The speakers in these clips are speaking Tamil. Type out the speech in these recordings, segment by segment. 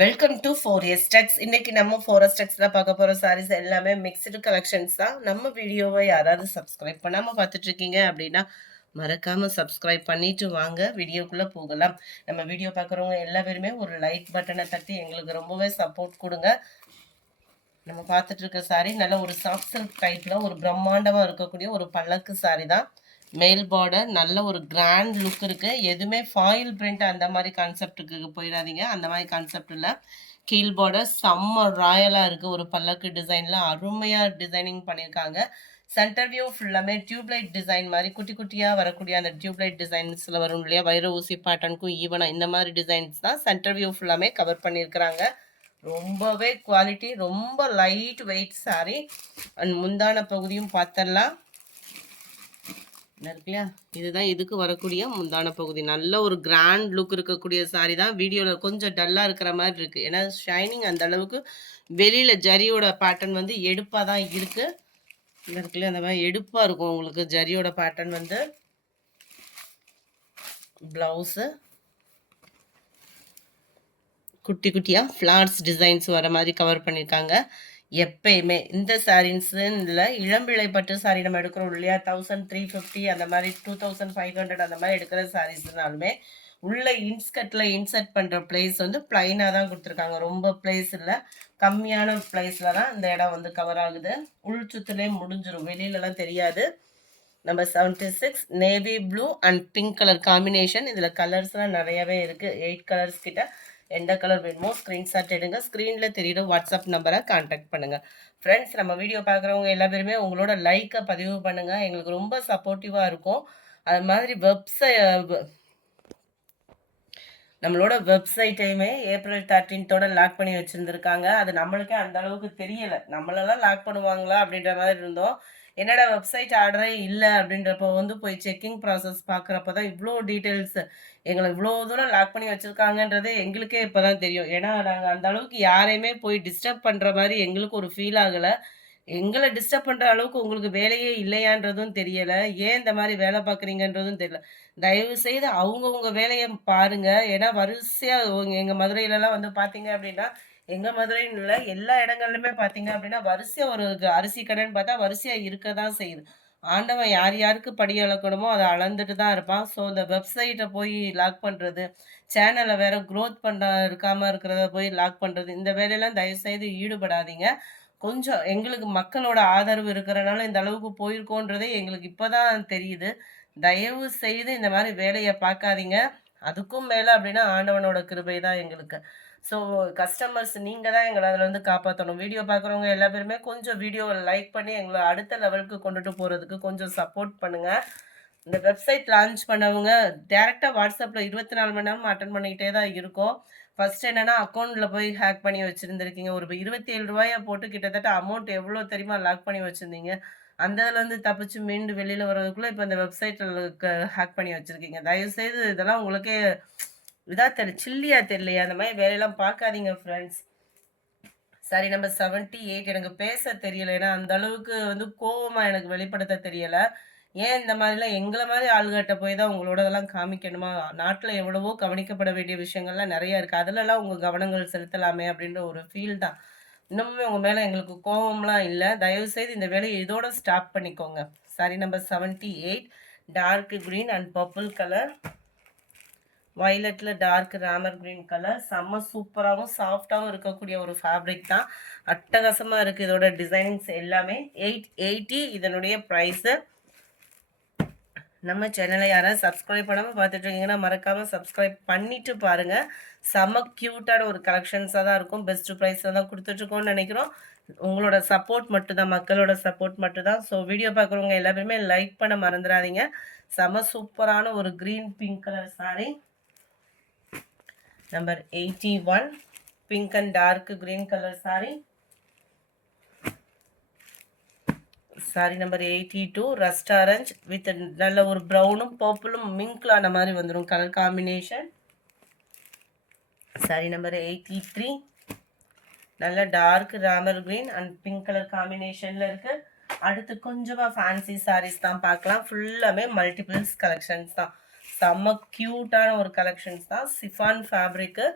Welcome to 4S Tex. இன்னைக்கு நம்ம 4S Texல பார்க்க போற sarees எல்லாமே மிக்ஸ்டு கலெக்ஷன்ஸ் தான். நம்ம வீடியோவை யாராவது சப்ஸ்கிரைப் பண்ணாம பார்த்துட்டு இருக்கீங்க அப்படின்னா மறக்காம சப்ஸ்கிரைப் பண்ணிட்டு வாங்க, வீடியோக்குள்ள போகலாம். நம்ம வீடியோ பார்க்குறவங்க எல்லா பேருமே ஒரு லைக் பட்டனை தட்டி எங்களுக்கு ரொம்பவே சப்போர்ட் கொடுங்க. நம்ம பார்த்துட்டு இருக்க சாரி நல்ல ஒரு சாஃப்ட் சில்க் டைப்ல ஒரு பிரம்மாண்டமா இருக்கக்கூடிய ஒரு பல்லக்கு சாரி தான். மேல் பார்டர் நல்ல ஒரு கிராண்ட் லுக் இருக்கு. எதுவுமே ஃபாயில் பிரிண்ட் அந்த மாதிரி கான்செப்டுக்கு போயிடாதீங்க, அந்த மாதிரி கான்செப்ட் இல்லை. கீழ் பார்டர் செம்ம ராயலா இருக்கு. ஒரு பல்லக்கு டிசைன்ல அருமையா டிசைனிங் பண்ணியிருக்காங்க. சென்டர் வியூ ஃபுல்லாமே டியூப்லைட் டிசைன் மாதிரி குட்டி குட்டியா வரக்கூடிய அந்த டியூப்லைட் டிசைன்ஸ்ல வரும் இல்லையா, வைர ஊசி பேட்டர்னுக்கும் ஈவனா இந்த மாதிரி டிசைன்ஸ் தான் சென்டர் வியூ ஃபுல்லாமே கவர் பண்ணியிருக்கிறாங்க. ரொம்பவே குவாலிட்டி, ரொம்ப லைட் வெயிட் சாரி. அண்ட் முந்தான பகுதியும் பார்த்தரலாம் இருக்குல்லையா, இதுதான் இதுக்கு வரக்கூடிய முந்தான பகுதி. நல்ல ஒரு கிராண்ட் லுக் இருக்கக்கூடிய சாரி தான். வீடியோவில் கொஞ்சம் டல்லாக இருக்கிற மாதிரி இருக்குது, ஏன்னா ஷைனிங் அந்த அளவுக்கு வெளியில் ஜரியோட பேட்டர்ன் வந்து எடுப்பாக தான் இருக்குது. இருக்குல்லையா, அந்த மாதிரி எடுப்பாக இருக்கும் உங்களுக்கு ஜரியோட பேட்டர்ன் வந்து. ப்ளவுஸு குட்டி குட்டியாக ஃப்ளார்ஸ் டிசைன்ஸ் வர மாதிரி கவர் பண்ணியிருக்காங்க. எப்பயுமே இந்த சாரீஸ்ல இளம்பிள்ளை பட்டு சாரி நம்ம எடுக்கிறோம் இல்லையா, 1350 அந்த மாதிரி 2500 அந்த மாதிரி எடுக்கிற சாரீஸ்னாலுமே உள்ள இன்ஸ்கட்ல இன்சர்ட் பண்ற பிளேஸ் வந்து பிளைனா தான் கொடுத்துருக்காங்க. ரொம்ப பிளேஸ் இல்லை, கம்மியான பிளேஸ்ல தான் இந்த இடம் வந்து கவர் ஆகுது. உள் சுத்துலேயே முடிஞ்சிடும், வெளியிலலாம் தெரியாது. Number 76 navy blue and pink colour combination. இதில் கலர்ஸ்லாம் நிறையவே இருக்குது, 8 கலர்ஸ் கிட்ட. எந்த கலர் வேணுமோ ஸ்க்ரீன்ஷாட் எடுங்க, ஸ்க்ரீனில் தெரியுற வாட்ஸ்அப் நம்பரை கான்டாக்ட் பண்ணுங்கள். ஃப்ரெண்ட்ஸ், நம்ம வீடியோ பார்க்குறவங்க எல்லா பேருமே உங்களோட லைக்கை பதிவு பண்ணுங்கள், எங்களுக்கு ரொம்ப சப்போர்ட்டிவாக இருக்கும். அது மாதிரி நம்மளோட வெப்சைட்டையுமே ஏப்ரல் 13 லாக் பண்ணி வச்சுருந்துருக்காங்க. அது நம்மளுக்கே அந்த அளவுக்கு தெரியலை, நம்மளெல்லாம் லாக் பண்ணுவாங்களா அப்படின்ற மாதிரி இருந்தோம். என்னடா வெப்சைட் ஆர்டரே இல்லை அப்படின்றப்போ வந்து போய் செக்கிங் ப்ராசஸ் பார்க்குறப்ப தான் இவ்வளோ டீட்டெயில்ஸ் எங்களை இவ்வளோ தூரம் லாக் பண்ணி வச்சுருக்காங்கன்றதே எங்களுக்கே இப்போ தான் தெரியும். ஏன்னா நாங்கள் அந்த அளவுக்கு யாரையுமே போய் டிஸ்டர்ப் பண்ணுற மாதிரி எங்களுக்கு ஒரு ஃபீல் ஆகலை. எங்களை டிஸ்டர்ப் பண்ணுற அளவுக்கு உங்களுக்கு வேலையே இல்லையான்றதும் தெரியலை, ஏன் இந்த மாதிரி வேலை பார்க்குறீங்கன்றதும் தெரியல. தயவு செய்து அவங்கவுங்க வேலையை பாருங்க. ஏன்னா வரிசையாக எங்கள் மதுரையிலலாம் வந்து பார்த்தீங்க அப்படின்னா, எங்கள் மதுரைன்னு இல்லை எல்லா இடங்கள்லுமே பார்த்தீங்க அப்படின்னா வரிசையாக ஒரு அரிசி கடைன்னு பார்த்தா வரிசையாக இருக்க தான் செய்யுது. ஆண்டவன் யார் யாருக்கு படி அளக்கணுமோ அதை அளந்துட்டு தான் இருப்பான். ஸோ இந்த வெப்சைட்டை போய் லாக் பண்ணுறது, சேனலை வேற க்ரோத் பண்ண இருக்காமல் இருக்கிறத போய் லாக் பண்ணுறது, இந்த வேலையெல்லாம் தயவுசெய்து ஈடுபடாதீங்க. கொஞ்சம் எங்களுக்கு மக்களோட ஆதரவு இருக்கிறனால இந்த அளவுக்கு போயிருக்கோன்றதே எங்களுக்கு இப்போதான் தெரியுது. தயவு செய்து இந்த மாதிரி வேலையை பார்க்காதீங்க. அதுக்கும் மேலே அப்படின்னா ஆண்டவனோட கிருபை தான் எங்களுக்கு. ஸோ கஸ்டமர்ஸ் நீங்கள் தான் எங்களை அதில் வந்து காப்பாற்றணும். வீடியோ பார்க்குறவங்க எல்லா பேருமே கொஞ்சம் வீடியோவை லைக் பண்ணி எங்களை அடுத்த லெவலுக்கு கொண்டுட்டு போகிறதுக்கு கொஞ்சம் சப்போர்ட் பண்ணுங்கள். இந்த வெப்சைட் லான்ச் பண்ணவங்க டேரெக்டாக வாட்ஸ்அப்பில் 24 மணி நேரமும் அட்டன் பண்ணிக்கிட்டே தான் இருக்கோம். ஃபர்ஸ்ட் என்னன்னா அக்கௌண்ட்டில் போய் ஹேக் பண்ணி வச்சுருந்துருக்கீங்க. ஒரு ₹27 போட்டு கிட்டத்தட்ட அமௌண்ட் எவ்வளோ தெரியுமா லாக் பண்ணி வச்சுருந்தீங்க. அந்த இதுலேருந்து தப்பிச்சு மீண்டு வெளியில் வர்றதுக்குள்ளே இப்போ இந்த வெப்சைட்டில் ஹேக் பண்ணி வச்சுருக்கீங்க. தயவுசெய்து இதெல்லாம் உங்களுக்கே இதாக சில்லியாக தெரியலையா, அந்த மாதிரி வேலையெல்லாம் பார்க்காதீங்க ஃப்ரெண்ட்ஸ். சரி, நம்பர் 78 எனக்கு பேச தெரியல, ஏன்னா அந்த அளவுக்கு வந்து கோவமாக எனக்கு வெளிப்படுத்த தெரியலை. ஏன் இந்த மாதிரிலாம் எங்களை மாதிரி ஆளுகிட்ட போய் தான் உங்களோட இதெல்லாம் காமிக்கணுமா? நாட்டில் எவ்வளவோ கவனிக்கப்பட வேண்டிய விஷயங்கள்லாம் நிறையா இருக்குது, அதிலெல்லாம் உங்கள் கவனங்கள் செலுத்தலாமே அப்படின்ற ஒரு ஃபீல் தான். இன்னமுமே உங்கள் மேலே எங்களுக்கு கோவம்லாம் இல்லை. தயவுசெய்து இந்த வேலையை இதோட ஸ்டாப் பண்ணிக்கோங்க. Sari, number 78 dark green and purple colour, வயலட்டில் டார்க் ராமர் க்ரீன் கலர். செம்ம சூப்பராகவும் சாஃப்டாகவும் இருக்கக்கூடிய ஒரு ஃபேப்ரிக் தான், அட்டகாசமாக இருக்குது. இதோட டிசைனிங்ஸ் எல்லாமே 880 இதனுடைய ப்ரைஸு. நம்ம சேனலை யாராவது சப்ஸ்கிரைப் பண்ணாமல் பார்த்துட்டு இருக்கீங்கன்னா மறக்காமல் சப்ஸ்கிரைப் பண்ணிவிட்டு பாருங்கள். செம்ம க்யூட்டான ஒரு கலெக்ஷன்ஸாக தான் இருக்கும், பெஸ்ட்டு ப்ரைஸில் தான் கொடுத்துட்ருக்கோன்னு நினைக்கிறோம். உங்களோட சப்போர்ட் மட்டும்தான், மக்களோட சப்போர்ட் மட்டும்தான். ஸோ வீடியோ பார்க்குறவங்க எல்லா பேருமே லைக் பண்ண மறந்துடாதீங்க. செம்ம சூப்பரான ஒரு green pink colour saree. Number 81 pink and dark green colour saree. Saree number 82 rust orange with நல்ல ஒரு ப்ரௌனும் பர்பிளும் மிங்க்ல ஆன மாதிரி வந்துடும் கலர் காம்பினேஷன். சாரி நம்பர் 83 நல்ல dark Ramar green and pink colour காம்பினேஷன்ல இருக்கு. அடுத்து கொஞ்சமா ஃபேன்சி சாரீஸ் தான் பார்க்கலாம். ஃபுல்லாமே மல்டிபிள்ஸ் கலெக்ஷன்ஸ் தான். செம்ம க்யூட்டான ஒரு கலெக்ஷன்ஸ் தான். சிஃபான் ஃபேப்ரிக்கு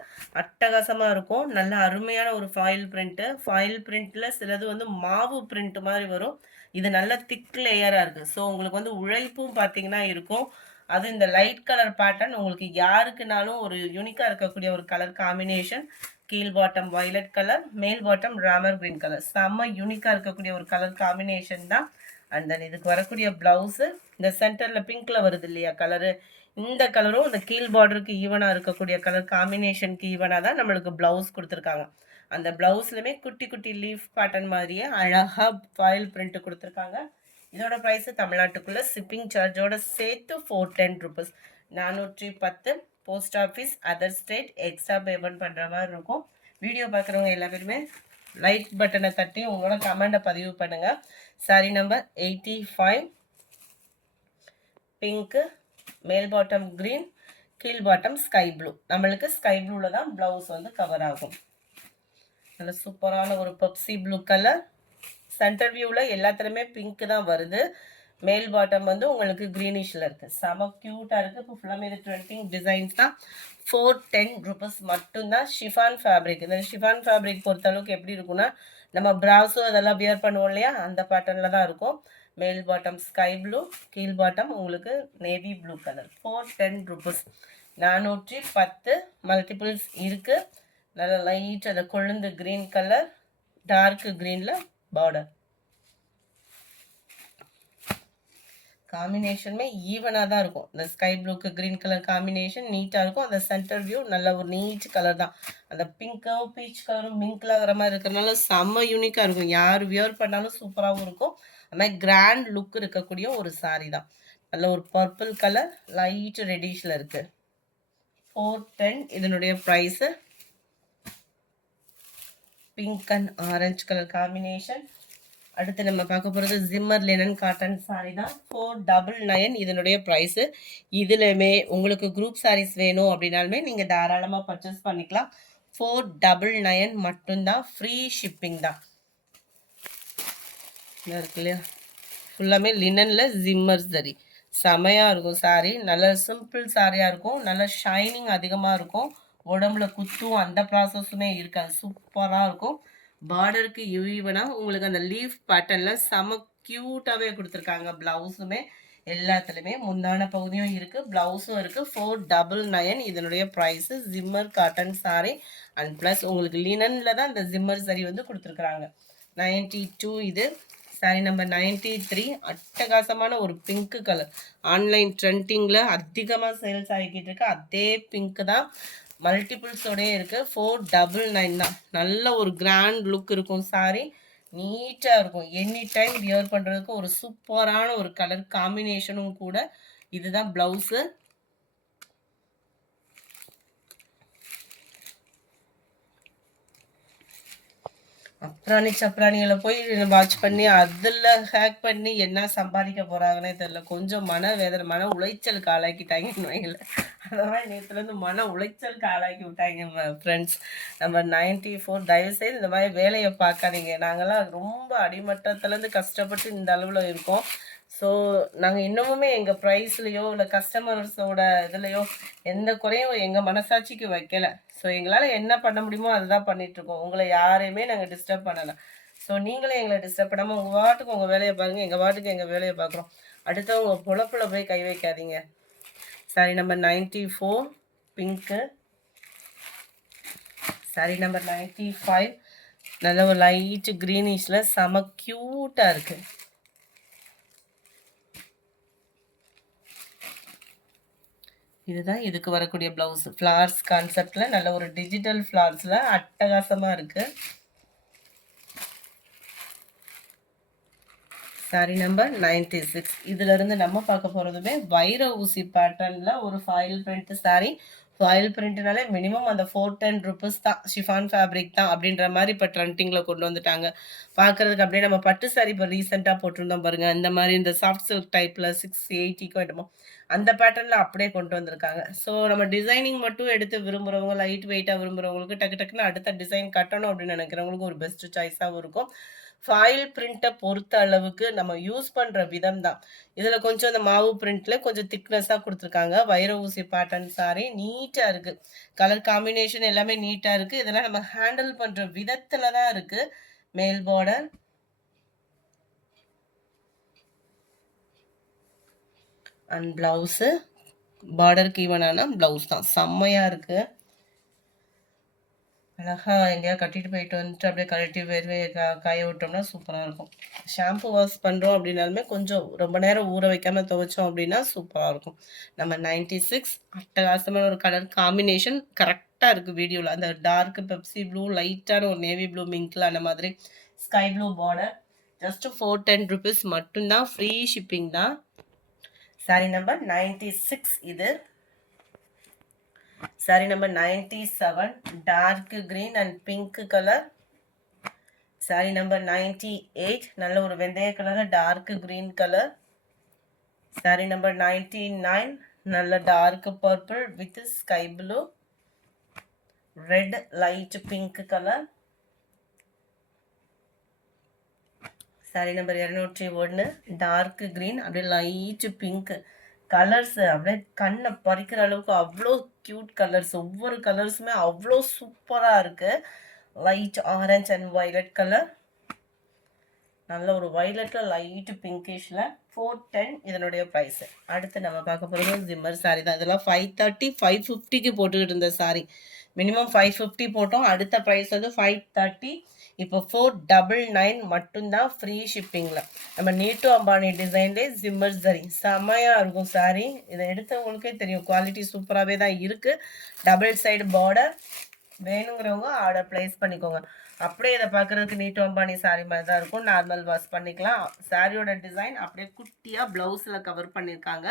அட்டகாசமாக இருக்கும். நல்ல அருமையான ஒரு ஃபாயில் பிரிண்ட்டு. ஃபாயில் பிரிண்ட்டில் சிலது வந்து மாவு பிரிண்ட் மாதிரி வரும். இது நல்ல திக் லேயராக இருக்குது. ஸோ உங்களுக்கு வந்து உழைப்பும் பார்த்தீங்கன்னா இருக்கும். அது இந்த லைட் கலர் பேட்டர்ன் உங்களுக்கு யாருக்குனாலும் ஒரு யூனிக்காக இருக்கக்கூடிய ஒரு கலர் காம்பினேஷன். கீழ் பாட்டம் வயலட் கலர், மேல் பாட்டம் ராமர் கிரீன் கலர். செம்ம யூனிக்காக இருக்கக்கூடிய ஒரு கலர் காம்பினேஷன் தான். அண்ட் தென் இதுக்கு வரக்கூடிய ப்ளவுஸு இந்த சென்டரில் பிங்க்கில் வருது இல்லையா கலரு, இந்த கலரும் இந்த கீழ் பார்டருக்கு ஈவனாக இருக்கக்கூடிய கலர் காம்பினேஷனுக்கு ஈவனாக தான் நம்மளுக்கு ப்ளவுஸ் கொடுத்துருக்காங்க. அந்த ப்ளவுஸ்லையுமே குட்டி குட்டி லீஃப் பேட்டர்ன் மாதிரியே அழகாக ஃபாயில் பிரிண்ட் கொடுத்துருக்காங்க. இதோட ப்ரைஸு தமிழ்நாட்டுக்குள்ளே ஷிப்பிங் சார்ஜோட சேர்த்து 410 rupees. 410. Post office other state extra payment பண்ணுற மாதிரி இருக்கும். வீடியோ பார்க்குறவங்க எல்லா பேருமே லைக் பட்டனை தட்டி உங்களோட கமெண்ட்டை பதிவு பண்ணுங்கள். Sorry number 85. பிங்க்கு, மேல் பாட்டம் க்ரீன், கீழ் பாட்டம் ஸ்கை ப்ளூ. நம்மளுக்கு ஸ்கை ப்ளூவில் தான் ப்ளவுஸ் வந்து கவர் ஆகும். நல்ல சூப்பரான ஒரு பெப்சி ப்ளூ கலர். சென்டர் வியூவில் எல்லாத்துலேயுமே பிங்க்கு தான் வருது. மேல் பாட்டம் வந்து உங்களுக்கு க்ரீனிஷில் இருக்குது. செம க்யூட்டாக இருக்குது. இப்போ ஃபுல்லாமே இது ட்ரெண்டிங் டிசைன்ஸ் தான். 410 ருபீஸ் மட்டும்தான். Chiffon fabric. இந்த ஷிஃபான் ஃபேப்ரிக் பொறுத்தளவுக்கு எப்படி இருக்குன்னா, நம்ம ப்ராஸோ அதெல்லாம் வியர் பண்ணுவோம் இல்லையா, அந்த பேட்டர்னில் தான் இருக்கும். மேல் பாட்டம் ஸ்கை ப்ளூ, கீழ் பாட்டம் உங்களுக்கு navy blue colour. 410 rupees. 410 multiples இருக்குது. நல்லா லைட் அந்த கொழுந்து க்ரீன் கலர், டார்க் க்ரீனில் பார்டர். காம்பினேஷனுமே ஈவனாக தான் இருக்கும். இந்த ஸ்கை ப்ளூக்கு க்ரீன் கலர் காம்பினேஷன் நீட்டாக இருக்கும். அந்த சென்டர் வியூ நல்ல ஒரு நீட் கலர் தான். அந்த பிங்க்கும் பீச் கலரும் மிங்க்லாகிற மாதிரி இருக்கிறனால செம்ம யூனிக்காக இருக்கும். யார் வியர் பண்ணாலும் சூப்பராகவும் இருக்கும். அது மாதிரி கிராண்ட் லுக் இருக்கக்கூடிய ஒரு சாரீ தான். நல்ல ஒரு பர்பிள் கலர் லைட் ரெடிஷில் இருக்குது. 410 இதனுடைய price. Pink and orange colour combination. அடுத்து நம்ம பார்க்க போகிறது ஜிம்மர் லினன் காட்டன் சாரீ தான். 499 இதனுடைய ப்ரைஸு. இதுலையுமே உங்களுக்கு குரூப் சாரீஸ் வேணும் அப்படின்னாலுமே நீங்கள் தாராளமாக பர்ச்சேஸ் பண்ணிக்கலாம். 499 மட்டும்தான். ஃப்ரீ ஷிப்பிங் தான். இருக்கு இல்லையா, ஃபுல்லாமே லினனில் ஜிம்மர் சரி செமையாக இருக்கும் சாரீ. நல்ல சிம்பிள் சாரியாக இருக்கும். நல்ல ஷைனிங் அதிகமாக இருக்கும். உடம்புல குத்தும் அந்த ப்ராசஸுமே இருக்காது. சூப்பராக இருக்கும். பார்டருக்கு ஈவனாக உங்களுக்கு அந்த லீஃப் பேட்டர்னில் செம க்யூட்டாகவே கொடுத்துருக்காங்க. ப்ளவுஸுமே எல்லாத்துலேயுமே முந்தான பகுதியும் இருக்குது, ப்ளவுஸும் இருக்குது. 499 இதனுடைய ப்ரைஸு. ஜிம்மர் காட்டன் சாரீ அண்ட் ப்ளஸ் உங்களுக்கு லினனில் தான் இந்த ஜிம்மர் சரி வந்து கொடுத்துருக்குறாங்க. 92 இது. Saree number 93. அட்டகாசமான ஒரு பிங்க்கு கலர். ஆன்லைன் ட்ரெண்டிங்கில் அதிகமாக சேல்ஸ் ஆகிக்கிட்டு இருக்கு அதே பிங்க்கு தான். மல்டிபிள்ஸோடே இருக்குது. 499 தான். நல்ல ஒரு கிராண்ட் லுக் இருக்கும் சாரி. நீட்டாக இருக்கும். எனி டைம் வியர் பண்ணுறதுக்கு ஒரு சூப்பரான ஒரு கலர் காம்பினேஷனும் கூட. இதுதான் ப்ளவுஸு. அப்ராணி சப்ராணிகளை போய் வாட்ச் பண்ணி அதில் ஹேக் பண்ணி என்ன சம்பாதிக்க போகிறாங்கன்னே தெரில. கொஞ்சம் மன வேதனை, மன உளைச்சலுக்கு ஆளாக்கிட்டாங்கன்னு வைங்கள. அந்த மாதிரி நேற்றுலேருந்து மன உளைச்சலுக்கு ஆளாக்கி விட்டாங்க ஃப்ரெண்ட்ஸ். நம்ம 94 தயவுசெய்து இந்த மாதிரி வேலையை பார்க்காதீங்க. நாங்கள்லாம் ரொம்ப அடிமட்டத்துலேருந்து கஷ்டப்பட்டு இந்த அளவில் இருக்கோம். ஸோ நாங்கள் இன்னமுமே எங்கள் ப்ரைஸ்லையோ இல்லை கஸ்டமர்ஸோட இதுலையோ எந்த குறையும் எங்கள் மனசாட்சிக்கு வைக்கலை. ஸோ எங்களால் என்ன பண்ண முடியுமோ அதுதான் பண்ணிகிட்ருக்கோம். உங்களை யாரையுமே நாங்கள் டிஸ்டர்ப் பண்ணலை. ஸோ நீங்களே எங்களை டிஸ்டர்ப் பண்ணாமல் உங்கள் வாட்டுக்கு உங்கள் வேலையை பாருங்கள், எங்கள் வாட்டுக்கு எங்கள் வேலையை பார்க்குறோம். அடுத்தவங்க பொழப்பில் போய் கை வைக்காதீங்க. Sorry number 94 pink. Sorry number 95 நல்ல ஒரு லைட்டு க்ரீனிஷில் செம க்யூட்டாக இருக்குது. இதுதான் இதுக்கு வரக்கூடிய ப்ளவுஸ். ஃப்ளார்ஸ் கான்செப்டில் நல்ல ஒரு டிஜிட்டல் ஃப்ளார்ஸில் அட்டகாசமாக இருக்குது. சாரி நம்பர் 96. இதிலிருந்து நம்ம பார்க்க போகிறதுமே வைர ஊசி பேட்டர்னில் ஒரு ஃபாயில் பிரிண்ட் சாரி. ஃபாயில் பிரிண்ட்னாலே மினிமம் அந்த 410 ருபீஸ் தான். ஷிஃபான் ஃபேப்ரிக் தான் அப்படின்ற மாதிரி இப்போ ட்ரெண்டிங்கில் கொண்டு வந்துட்டாங்க. பார்க்குறதுக்கு அப்படியே நம்ம பட்டு சாரி இப்போ ரீசெண்டாக போட்டிருந்தோம் பாருங்கள். இந்த மாதிரி இந்த சாஃப்ட் சில்க் டைப்பில் 680க்கும் என்னமோ அந்த பேட்டர்னில் அப்படியே கொண்டு வந்திருக்காங்க. ஸோ நம்ம டிசைனிங் மட்டும் எடுத்து விரும்புகிறவங்க, லைட் வெயிட்டாக விரும்புகிறவங்களுக்கு டக்கு டக்குன்னு அடுத்த டிசைன் கட்டணும் அப்படின்னு நினைக்கிறவங்களுக்கு ஒரு பெஸ்ட் சாய்ஸாகவும் இருக்கும். ஃபாயில் பிரிண்ட்டை பொறுத்த அளவுக்கு நம்ம யூஸ் பண்ணுற விதம் தான். இதில் கொஞ்சம் இந்த மாவு பிரிண்ட்டில் கொஞ்சம் திக்னஸாக கொடுத்துருக்காங்க. வைர ஊசி பேட்டர்ன் சாரி நீட்டாக இருக்குது. கலர் காம்பினேஷன் எல்லாமே நீட்டாக இருக்குது. இதெல்லாம் நம்ம ஹேண்டில் பண்ணுற விதத்தில் தான் இருக்குது. மேல் பார்டர் அண்ட் ப்ளவுஸு பார்டருக்கு ஈவனான ப்ளவுஸ் தான். செம்மையாக இருக்குது. அழகா எங்கேயாவது கட்டிட்டு போயிட்டு வந்துட்டு அப்படியே கழட்டி வேர்வை காய விட்டோம்னா சூப்பராக இருக்கும். ஷாம்பு வாஷ் பண்ணுறோம் அப்படின்னாலுமே கொஞ்சம் ரொம்ப நேரம் ஊற வைக்காமல் துவைச்சோம் அப்படின்னா சூப்பராக இருக்கும். நம்ம 96 அட்டகாசமான ஒரு கலர் காம்பினேஷன் கரெக்டாக இருக்குது வீடியோவில். அந்த டார்க் பெப்சி ப்ளூ, லைட்டான ஒரு நேவி ப்ளூ மிங்கில் அந்த மாதிரி sky blue border. Just 410 rupees மட்டும்தான். ஃப்ரீ ஷிப்பிங் தான். சாரி நம்பர் 96 இது. Saree number 97 dark green and pink colour. Saree number 98 நல்ல ஒரு வெந்தய colour dark green colour. Saree number 99 நல்ல dark purple with sky blue red light pink colour. Saree number 201 dark green அப்படியே லைட் பிங்க். கலர்ஸ் அப்படியே கண்ணை பறிக்கிற அளவுக்கு அவ்வளோ க்யூட் கலர்ஸ். ஒவ்வொரு கலர்ஸுமே அவ்வளோ சூப்பராக இருக்குது. Light orange and violet colour. நல்ல ஒரு வைலட்டில் லைட்டு பிங்கிஷில் 410 இதனுடைய ப்ரைஸு. அடுத்து நம்ம பார்க்க போகிறது ஜிம்மர் சாரி தான். இதெல்லாம் 530 550க்கு போட்டுக்கிட்டு இருந்த சாரி. மினிமம் 550 போட்டோம். அடுத்த ப்ரைஸ் வந்து 530. இப்போ 499 மட்டும்தான் ஃப்ரீ ஷிப்பிங்கில். நம்ம நீட்டு அம்பானி டிசைன்லேயே ஜிம்மர் சரி செம்மையாக இருக்கும் சாரி. இதை எடுத்தவங்களுக்கே தெரியும் குவாலிட்டி சூப்பராகவே தான் இருக்குது. Double side border. வேணுங்கிறவங்க ஆர்டர் ப்ளேஸ் பண்ணிக்கோங்க. அப்படியே இதை பார்க்குறதுக்கு நீட்டு அம்பானி சாரி மாதிரி தான் இருக்கும். நார்மல் வாஷ் பண்ணிக்கலாம். சாரியோட டிசைன் அப்படியே குட்டியாக ப்ளவுஸில் கவர் பண்ணியிருக்காங்க.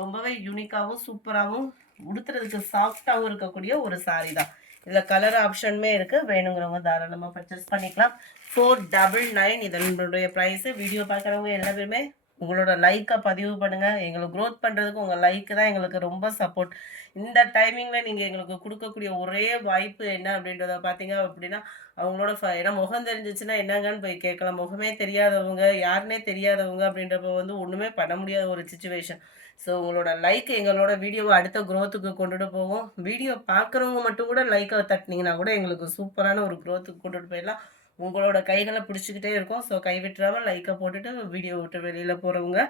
ரொம்பவே யூனிக்காகவும் சூப்பராகவும் உடுத்துறதுக்கு சாஃப்டாகவும் இருக்கக்கூடிய ஒரு சாரி தான். இதில் கலர் ஆப்ஷனுமே இருக்குது. வேணுங்கிறவங்க தாராளமாக பர்ச்சேஸ் பண்ணிக்கலாம். 499 இதனுடைய ப்ரைஸு. வீடியோ பார்க்குறவங்க எல்லா பேருமே உங்களோட லைக்கை பதிவு பண்ணுங்கள். எங்களுக்கு க்ரோத் பண்ணுறதுக்கு உங்கள் லைக்கு தான் எங்களுக்கு ரொம்ப சப்போர்ட். இந்த டைமிங்கில் நீங்கள் எங்களுக்கு கொடுக்கக்கூடிய ஒரே வாய்ப்பு என்ன அப்படின்றத பார்த்தீங்க அப்படின்னா அவங்களோட ஏன்னா முகம் தெரிஞ்சிச்சுன்னா என்னங்கன்னு போய் கேட்கலாம். முகமே தெரியாதவங்க யாருன்னே தெரியாதவங்க அப்படின்றப்ப வந்து ஒன்றுமே பண்ண முடியாத ஒரு சிச்சுவேஷன். ஸோ உங்களோட லைக் எங்களோட வீடியோவை அடுத்த க்ரோத்துக்கு கொண்டுட்டு போகும். வீடியோ பார்க்குறவங்க மட்டும் கூட லைக்கை தட்டினீங்கன்னா கூட எங்களுக்கு சூப்பரான ஒரு க்ரோத்துக்கு கொண்டுட்டு போயிடலாம். உங்களோட கைகளை பிடிச்சிக்கிட்டே இருக்கும். ஸோ கைவிட்டுறாமல் லைக்கை போட்டுட்டு வீடியோ விட்டு வெளியில் போகிறவங்க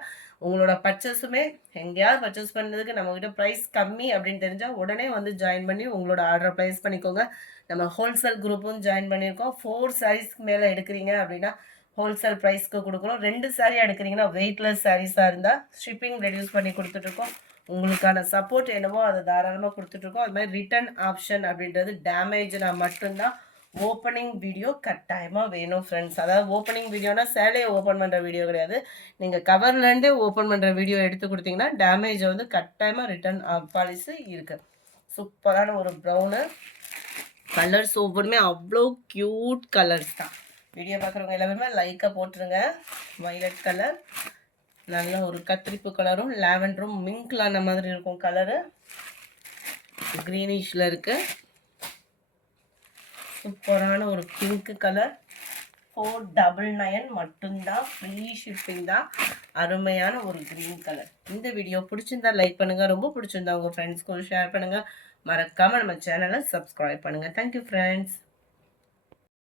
உங்களோட பர்ச்சேஸுமே எங்கேயாவது பர்ச்சேஸ் பண்ணுறதுக்கு நம்மக்கிட்ட ப்ரைஸ் கம்மி அப்படின்னு தெரிஞ்சால் உடனே வந்து ஜாயின் பண்ணி உங்களோட ஆர்டரை ப்ளேஸ் பண்ணிக்கோங்க. நம்ம ஹோல்சேல் குரூப்பும் ஜாயின் பண்ணியிருக்கோம். 4 சாரீஸ்க்கு மேலே எடுக்கிறீங்க அப்படின்னா ஹோல்சேல் ப்ரைஸ்க்கு கொடுக்குறோம். 2 சாரீ எடுக்கிறீங்கன்னா வெயிட்லெஸ் சாரீஸாக இருந்தால் ஷிப்பிங் ரெடியூஸ் பண்ணி கொடுத்துட்ருக்கோம். உங்களுக்கான சப்போர்ட் என்னவோ அதை தாராளமாக கொடுத்துட்ருக்கோம். அது மாதிரி ரிட்டன் ஆப்ஷன் அப்படின்றது டேமேஜ்னா மட்டும்தான் ஓப்பனிங் வீடியோ கட்டாயமாக வேணும் ஃப்ரெண்ட்ஸ். அதாவது ஓப்பனிங் வீடியோனா சேலையை ஓப்பன் பண்ணுற வீடியோ கிடையாது. நீங்கள் கவர்லேருந்தே ஓப்பன் பண்ணுற வீடியோ எடுத்து கொடுத்தீங்கன்னா டேமேஜை வந்து கட்டாயமாக ரிட்டன் பாலிசி இருக்குது. சூப்பரான ஒரு ப்ரௌனு கலர்ஸ் ஒவ்வொருமே அவ்வளோ க்யூட் கலர்ஸ் தான். வீடியோ பார்க்குறவங்க எல்லாருமே லைக்காக போட்டுருங்க. வைலட் கலர் நல்ல ஒரு கத்திரிப்பு கலரும் லாவெண்டரும் மிங்க்லான மாதிரி இருக்கும். கலரு க்ரீனிஷில் இருக்குது. சூப்பரான ஒரு பிங்க் கலர். 499 மட்டும்தான். ஃப்ரீ ஷிப்பிங் தான். அருமையான ஒரு க்ரீன் கலர். இந்த வீடியோ பிடிச்சிருந்தா லைக் பண்ணுங்கள். ரொம்ப பிடிச்சிருந்தா உங்கள் ஃப்ரெண்ட்ஸ்க்கு ஷேர் பண்ணுங்கள். மறக்காமல் நம்ம சேனலை சப்ஸ்கிரைப் பண்ணுங்கள். Thank you friends.